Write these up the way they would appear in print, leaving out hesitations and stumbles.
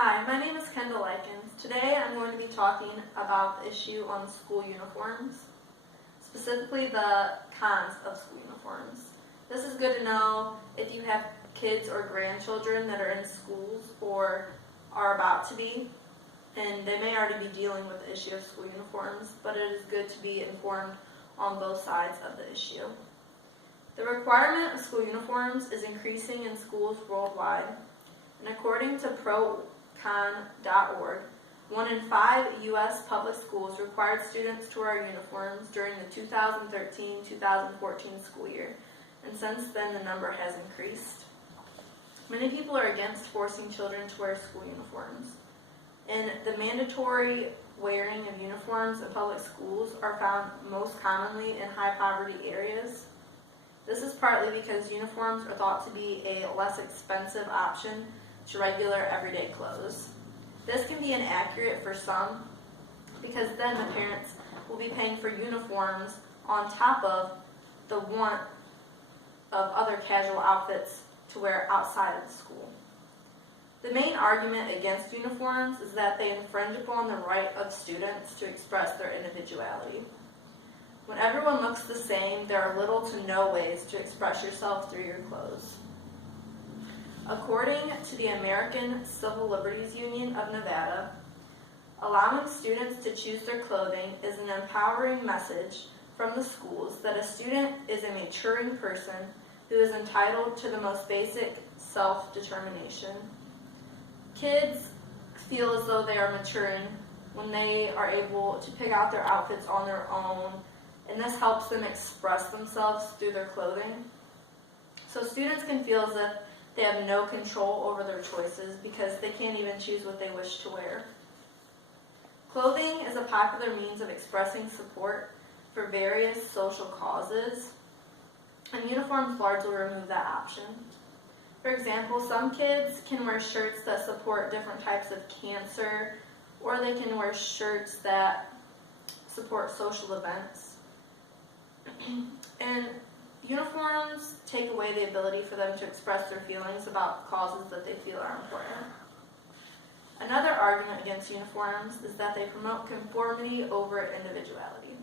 Hi, my name is Kendall Likens. Today I'm going to be talking about the issue on school uniforms, specifically the cons of school uniforms. This is good to know if you have kids or grandchildren that are in schools or are about to be, and they may already be dealing with the issue of school uniforms, but it is good to be informed on both sides of the issue. The requirement of school uniforms is increasing in schools worldwide, and according to procon.org, 1 in 5 U.S. public schools required students to wear uniforms during the 2013-2014 school year, and since then the number has increased. Many people are against forcing children to wear school uniforms, and the mandatory wearing of uniforms in public schools are found most commonly in high poverty areas. This is partly because uniforms are thought to be a less expensive option to regular everyday clothes. This can be inaccurate for some because then the parents will be paying for uniforms on top of the want of other casual outfits to wear outside of the school. The main argument against uniforms is that they infringe upon the right of students to express their individuality. When everyone looks the same, there are little to no ways to express yourself through your clothes. According to the American Civil Liberties Union of Nevada, allowing students to choose their clothing is an empowering message from the schools that a student is a maturing person who is entitled to the most basic self-determination. Kids feel as though they are maturing when they are able to pick out their outfits on their own, and this helps them express themselves through their clothing. So students can feel as if they have no control over their choices because they can't even choose what they wish to wear. Clothing is a popular means of expressing support for various social causes, and uniforms largely remove that option. For example, some kids can wear shirts that support different types of cancer, or they can wear shirts that support social events. And uniforms take away the ability for them to express their feelings about causes that they feel are important. Another argument against uniforms is that they promote conformity over individuality.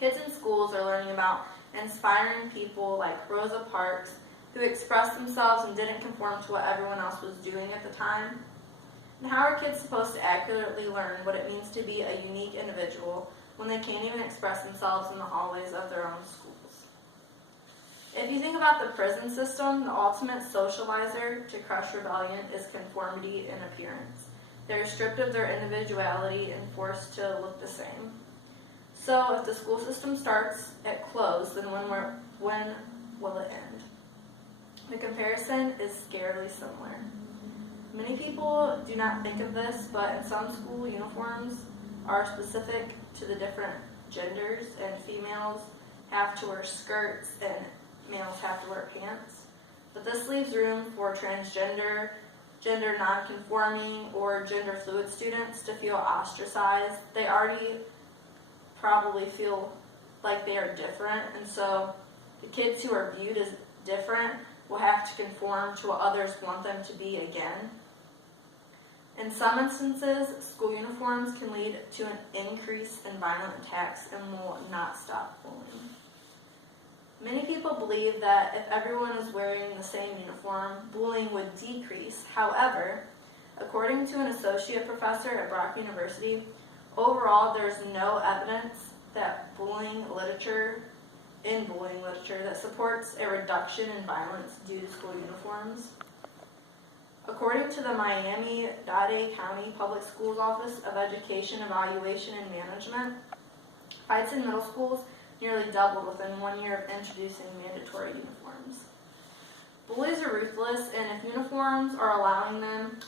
Kids in schools are learning about inspiring people like Rosa Parks, who expressed themselves and didn't conform to what everyone else was doing at the time. And how are kids supposed to accurately learn what it means to be a unique individual when they can't even express themselves in the hallways of their own schools? If you think about the prison system, the ultimate socializer to crush rebellion is conformity in appearance. They're stripped of their individuality and forced to look the same. So if the school system starts at close, then when will it end? The comparison is scarily similar. Many people do not think of this, but in some school uniforms are specific to the different genders, and females have to wear skirts and males have to wear pants. But this leaves room for transgender, gender non-conforming, or gender fluid students to feel ostracized. They already probably feel like they are different, and so the kids who are viewed as different will have to conform to what others want them to be again. In some instances, school uniforms can lead to an increase in violent attacks and will not stop bullying. Many people believe that if everyone is wearing the same uniform, bullying would decrease. However, according to an associate professor at Brock University, overall there's no evidence that bullying literature that supports a reduction in violence due to school uniforms. According to the Miami-Dade County Public Schools Office of Education Evaluation and Management, fights in middle schools nearly doubled within 1 year of introducing mandatory uniforms. Bullies are ruthless, and if uniforms are allowing them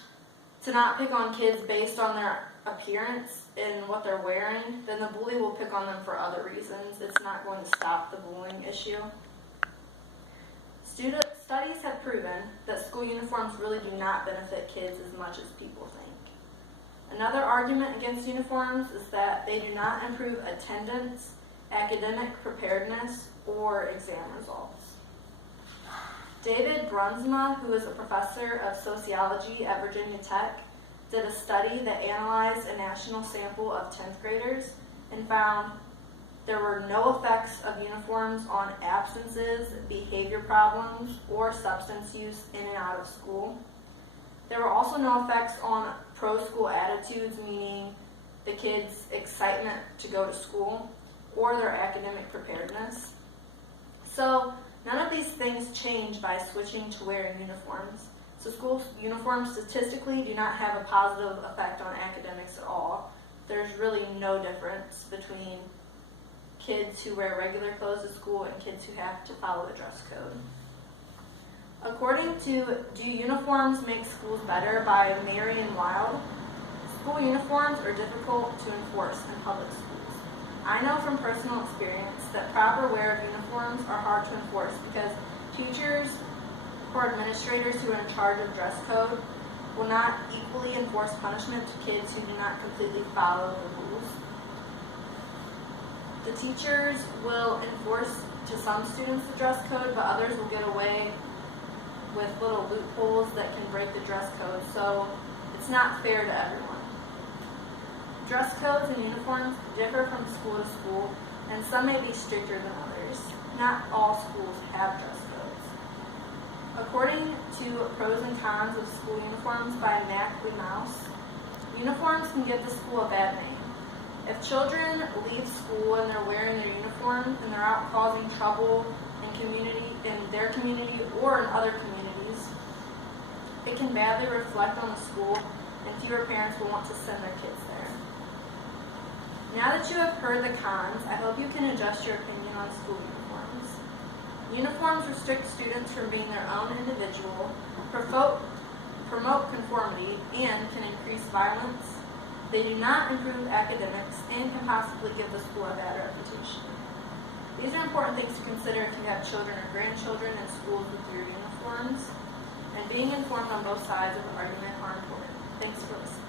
to not pick on kids based on their appearance and what they're wearing, then the bully will pick on them for other reasons. It's not going to stop the bullying issue. Studies have proven that school uniforms really do not benefit kids as much as people think. Another argument against uniforms is that they do not improve attendance, academic preparedness, or exam results. David Brunsma, who is a professor of sociology at Virginia Tech, did a study that analyzed a national sample of 10th graders and found there were no effects of uniforms on absences, behavior problems, or substance use in and out of school. There were also no effects on pro-school attitudes, meaning the kids' excitement to go to school, or their academic preparedness. So none of these things change by switching to wearing uniforms. So school uniforms statistically do not have a positive effect on academics at all. There's really no difference between kids who wear regular clothes to school and kids who have to follow a dress code. According to Do Uniforms Make Schools Better by Marion Wild, school uniforms are difficult to enforce in public schools. I know from personal experience that proper wear of uniforms are hard to enforce because teachers or administrators who are in charge of dress code will not equally enforce punishment to kids who do not completely follow the rules. The teachers will enforce to some students the dress code, but others will get away with little loopholes that can break the dress code, so it's not fair to everyone. Dress codes and uniforms differ from school to school, and some may be stricter than others. Not all schools have dress codes. According to Pros and Cons of School Uniforms by Mac Mouse, uniforms can give the school a bad name. If children leave school and they're wearing their uniform and they're out causing trouble in their community or in other communities, it can badly reflect on the school and fewer parents will want to send their kids there. Now that you have heard the cons, I hope you can adjust your opinion on school uniforms. Uniforms restrict students from being their own individual, promote conformity, and can increase violence. They do not improve academics and can possibly give the school a bad reputation. These are important things to consider if you have children or grandchildren in schools with your uniforms, and being informed on both sides of the argument are important. Thanks for listening.